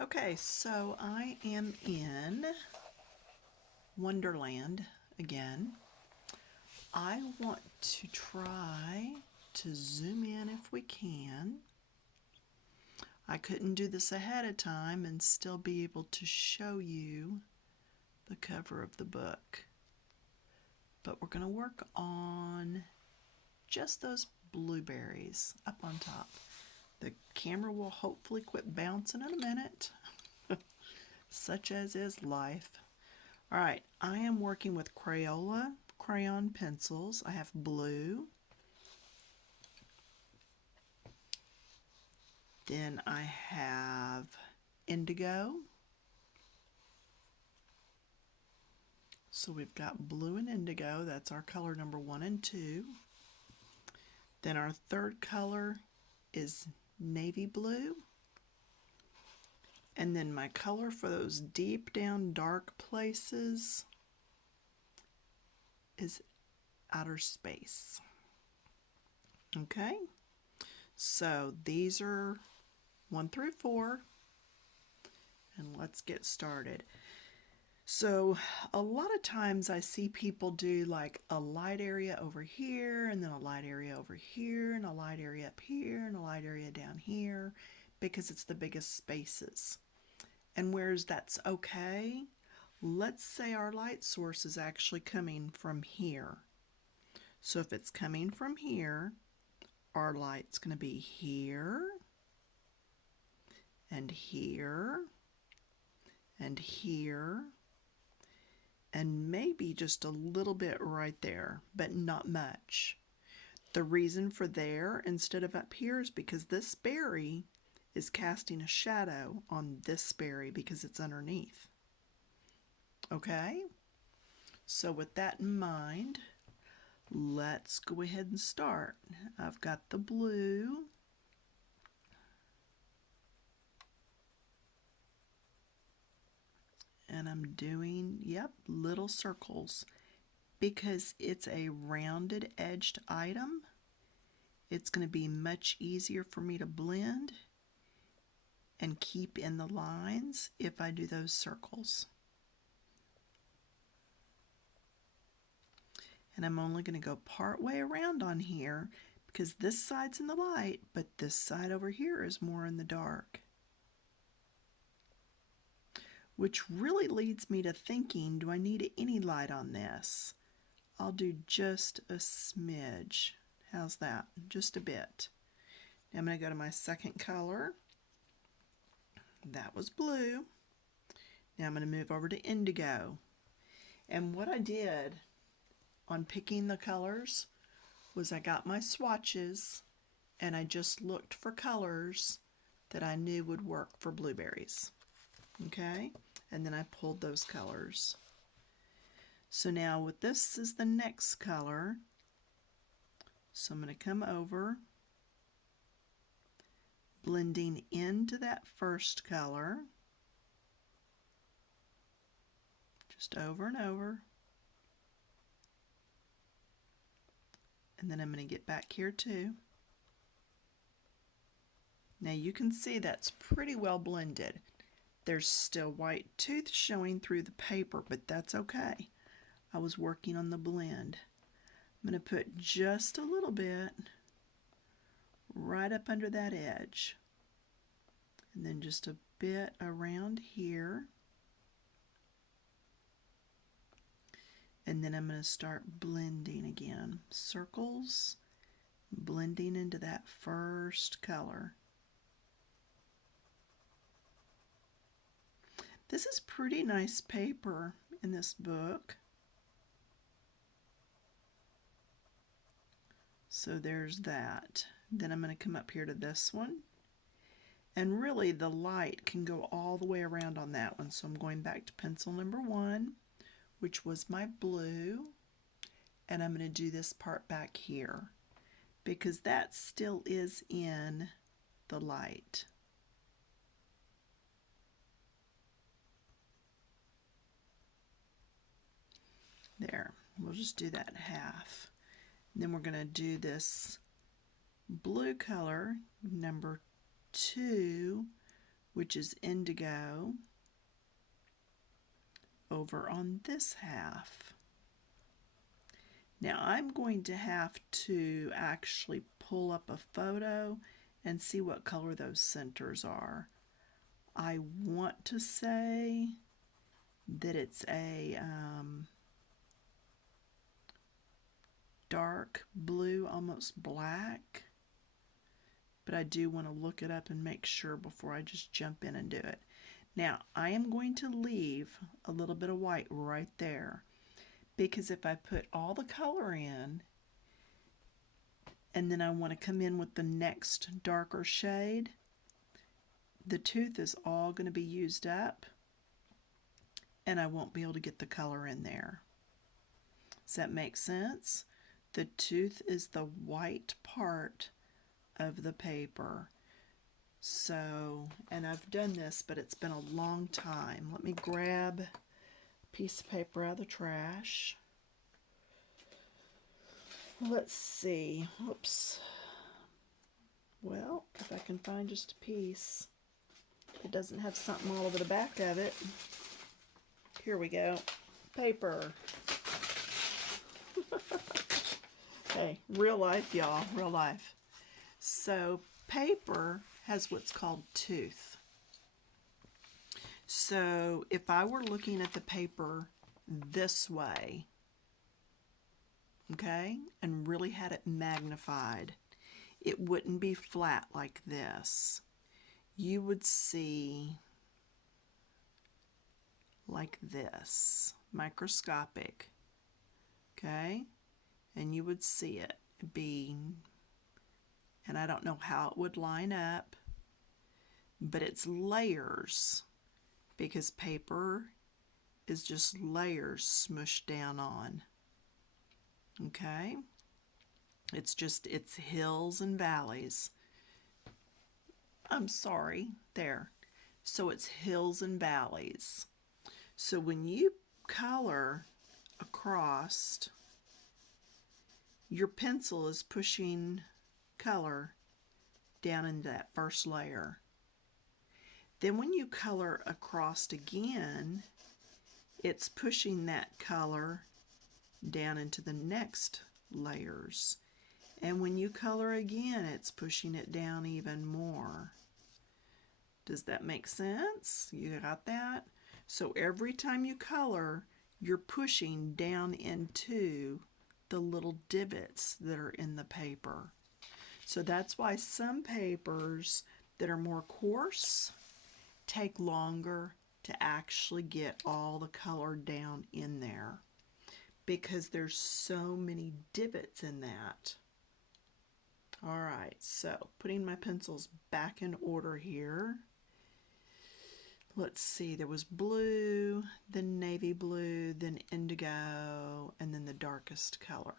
Okay, so I am in Wonderland again. I want to try to zoom in if we can. I couldn't do this ahead of time and still be able to show you the cover of the book. But we're going to work on just those blueberries up on top. The camera will hopefully quit bouncing in a minute, such as is life. All right, I am working with Crayola crayon pencils. I have blue. Then I have indigo. So we've got blue and indigo. That's our color number 1 and 2. Then our third color is navy blue. And then my color for those deep down dark places is outer space. Okay, so these are 1 through 4, and let's get started. So a lot of times I see people do like a light area over here, and then a light area over here, and a light area up here, and a light area down here, because it's the biggest spaces. And whereas that's okay, let's say our light source is actually coming from here. So if it's coming from here, our light's going to be here, and here, and here, and maybe just a little bit right there, but not much. The reason for there instead of up here is because this berry is casting a shadow on this berry because it's underneath. Okay? So with that in mind, let's go ahead and start. I've got the blue. And I'm doing, little circles. Because it's a rounded edged item, it's going to be much easier for me to blend and keep in the lines if I do those circles. And I'm only going to go part way around on here because this side's in the light, but this side over here is more in the dark. Which really leads me to thinking, do I need any light on this? I'll do just a smidge. How's that? Just a bit. Now I'm going to go to my second color. That was blue. Now I'm going to move over to indigo. And what I did on picking the colors was I got my swatches and I just looked for colors that I knew would work for blueberries. Okay? And then I pulled those colors. So now with this is the next color. So I'm going to come over, blending into that first color, just over and over. And then I'm going to get back here too. Now you can see that's pretty well blended. There's still white tooth showing through the paper, but that's okay. I was working on the blend. I'm going to put just a little bit right up under that edge. And then just a bit around here. And then I'm going to start blending again. Circles, blending into that first color. This is pretty nice paper in this book. So there's that. Then I'm going to come up here to this one. And really the light can go all the way around on that one. So I'm going back to pencil number 1, which was my blue. And I'm going to do this part back here because that still is in the light. There, we'll just do that half. And then we're going to do this blue color, number 2, which is indigo, over on this half. Now I'm going to have to actually pull up a photo and see what color those centers are. I want to say that it's a dark blue, almost black, but I do want to look it up and make sure before I just jump in and do it. Now I am going to leave a little bit of white right there, because if I put all the color in and then I want to come in with the next darker shade, the tooth is all going to be used up and I won't be able to get the color in there. Does that make sense? The tooth is the white part of the paper. So, and I've done this, but it's been a long time. Let me grab a piece of paper out of the trash. Let's see. Oops. Well, if I can find just a piece. It doesn't have something all over the back of it. Here we go. Paper. Hey, real life, y'all. Real life. So, paper has what's called tooth. So, if I were looking at the paper this way, okay, and really had it magnified, it wouldn't be flat like this. You would see like this, microscopic, okay, and you would see it being, and I don't know how it would line up, but it's layers, because paper is just layers smushed down on. Okay? It's hills and valleys. I'm sorry, there. So it's hills and valleys. So when you color across, your pencil is pushing color down into that first layer. Then when you color across again, it's pushing that color down into the next layers. And when you color again, it's pushing it down even more. Does that make sense? You got that? So every time you color, you're pushing down into the little divots that are in the paper. So that's why some papers that are more coarse take longer to actually get all the color down in there, because there's so many divots in that. All right, so putting my pencils back in order here. Let's see, there was blue, then navy blue, then indigo, and then the darkest color.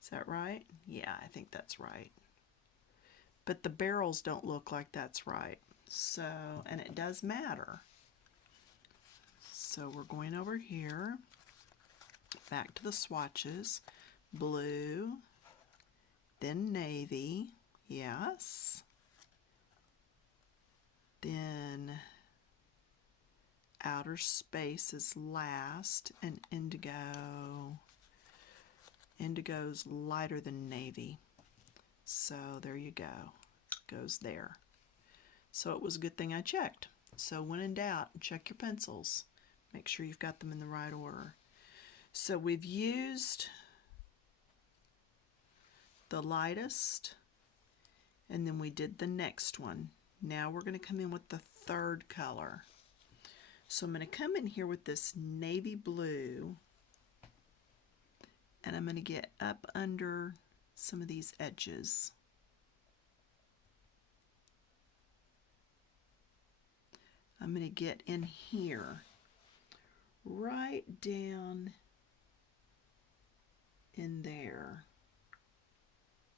Is that right? Yeah, I think that's right. But the barrels don't look like that's right. So, and it does matter. So we're going over here, back to the swatches. Blue, then navy, yes. Then outer space is last, and indigo. Indigo's lighter than navy. So there you go. Goes there. So it was a good thing I checked. So when in doubt, check your pencils. Make sure you've got them in the right order. So we've used the lightest, and then we did the next one. Now we're going to come in with the third color. So I'm going to come in here with this navy blue, and I'm going to get up under some of these edges. I'm going to get in here, right down in there,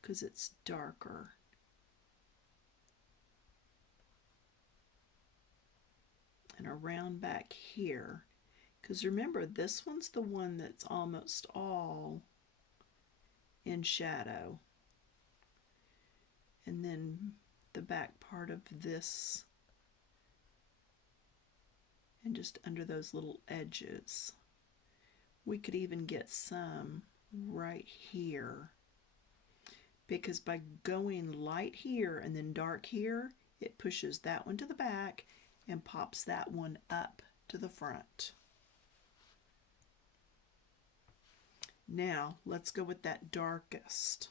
because it's darker. And around back here, because remember, this one's the one that's almost all in shadow. And then the back part of this and just under those little edges. We could even get some right here, because by going light here and then dark here, it pushes that one to the back and pops that one up to the front. Now let's go with that darkest,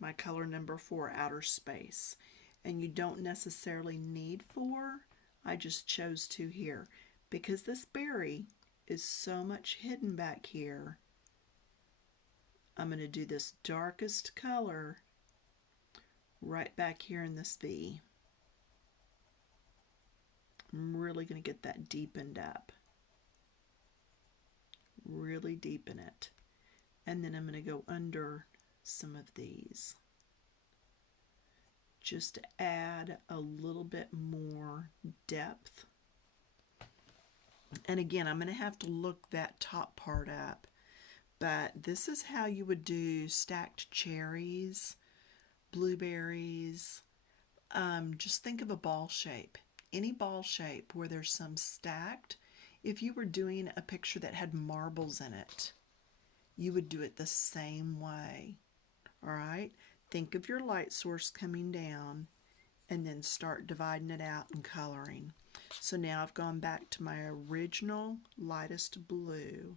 my color number 4, outer space. And you don't necessarily need 4, I just chose 2 here because this berry is so much hidden back here. I'm going to do this darkest color right back here in this V. I'm really going to get that deepened up. Really deepen it. And then I'm going to go under some of these just to add a little bit more depth. And again, I'm going to have to look that top part up, but this is how you would do stacked cherries, blueberries. Just think of a ball shape. Any ball shape where there's some stacked. If you were doing a picture that had marbles in it, you would do it the same way. All right? Think of your light source coming down and then start dividing it out and coloring. So now I've gone back to my original lightest blue,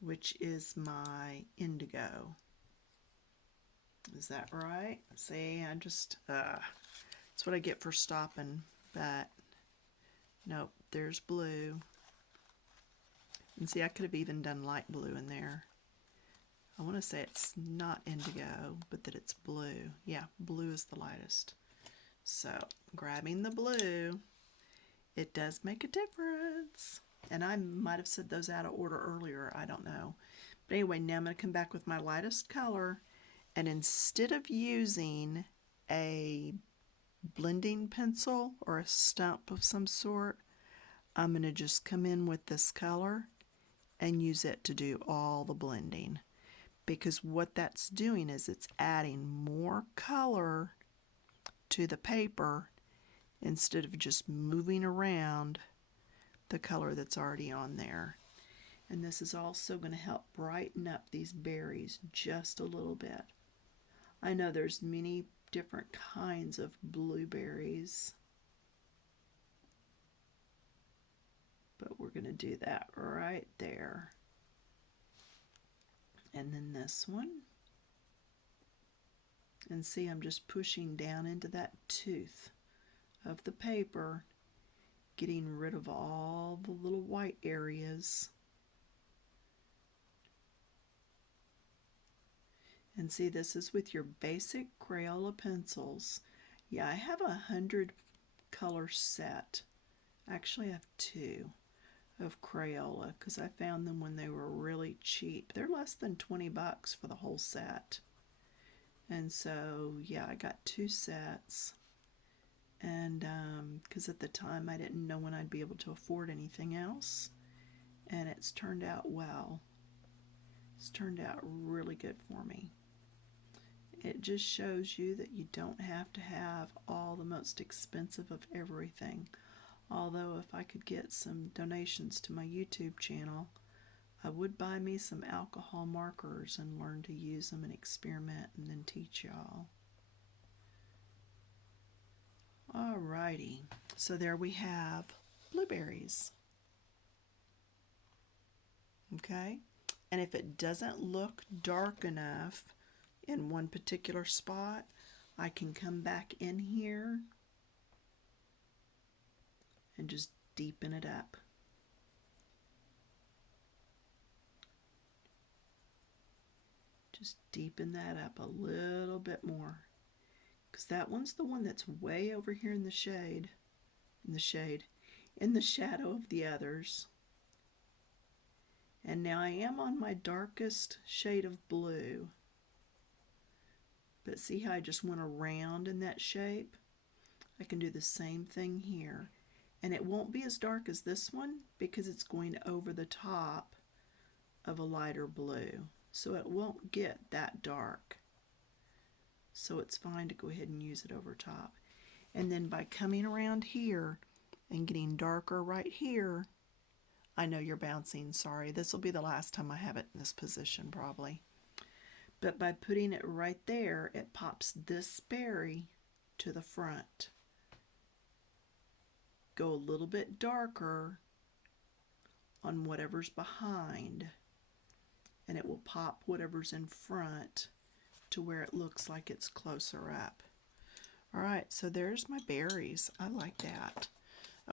which is my indigo. Is that right? See, I just, that's what I get for stopping, but nope, there's blue. And see, I could have even done light blue in there. I want to say it's not indigo, but that it's blue. Yeah, blue is the lightest. So, grabbing the blue, it does make a difference. And I might have said those out of order earlier, I don't know. But anyway, now I'm going to come back with my lightest color, and instead of using a blending pencil or a stump of some sort, I'm going to just come in with this color and use it to do all the blending. Because what that's doing is it's adding more color to the paper instead of just moving around the color that's already on there. And this is also going to help brighten up these berries just a little bit. I know there's many different kinds of blueberries, but we're going to do that right there. And then this one. And see, I'm just pushing down into that tooth of the paper, getting rid of all the little white areas. And see, this is with your basic Crayola pencils. Yeah, I have 100 color set. Actually, I have 2 of Crayola because I found them when they were really cheap. They're less than 20 bucks for the whole set. And so, yeah, I got 2 sets. And because at the time I didn't know when I'd be able to afford anything else. And it's turned out well. It's turned out really good for me. It just shows you that you don't have to have all the most expensive of everything. Although if I could get some donations to my YouTube channel, I would buy me some alcohol markers and learn to use them and experiment and then teach y'all. Alrighty, so there we have blueberries. Okay, and if it doesn't look dark enough in one particular spot, I can come back in here and just deepen it up. Just deepen that up a little bit more, because that one's the one that's way over here in the shade, in the shadow of the others. And now I am on my darkest shade of blue. But see how I just went around in that shape? I can do the same thing here. And it won't be as dark as this one because it's going over the top of a lighter blue. So it won't get that dark. So it's fine to go ahead and use it over top. And then by coming around here and getting darker right here, I know you're bouncing, sorry. This will be the last time I have it in this position probably. But by putting it right there, it pops this berry to the front. Go a little bit darker on whatever's behind, and it will pop whatever's in front to where it looks like it's closer up. All right, so there's my berries. I like that.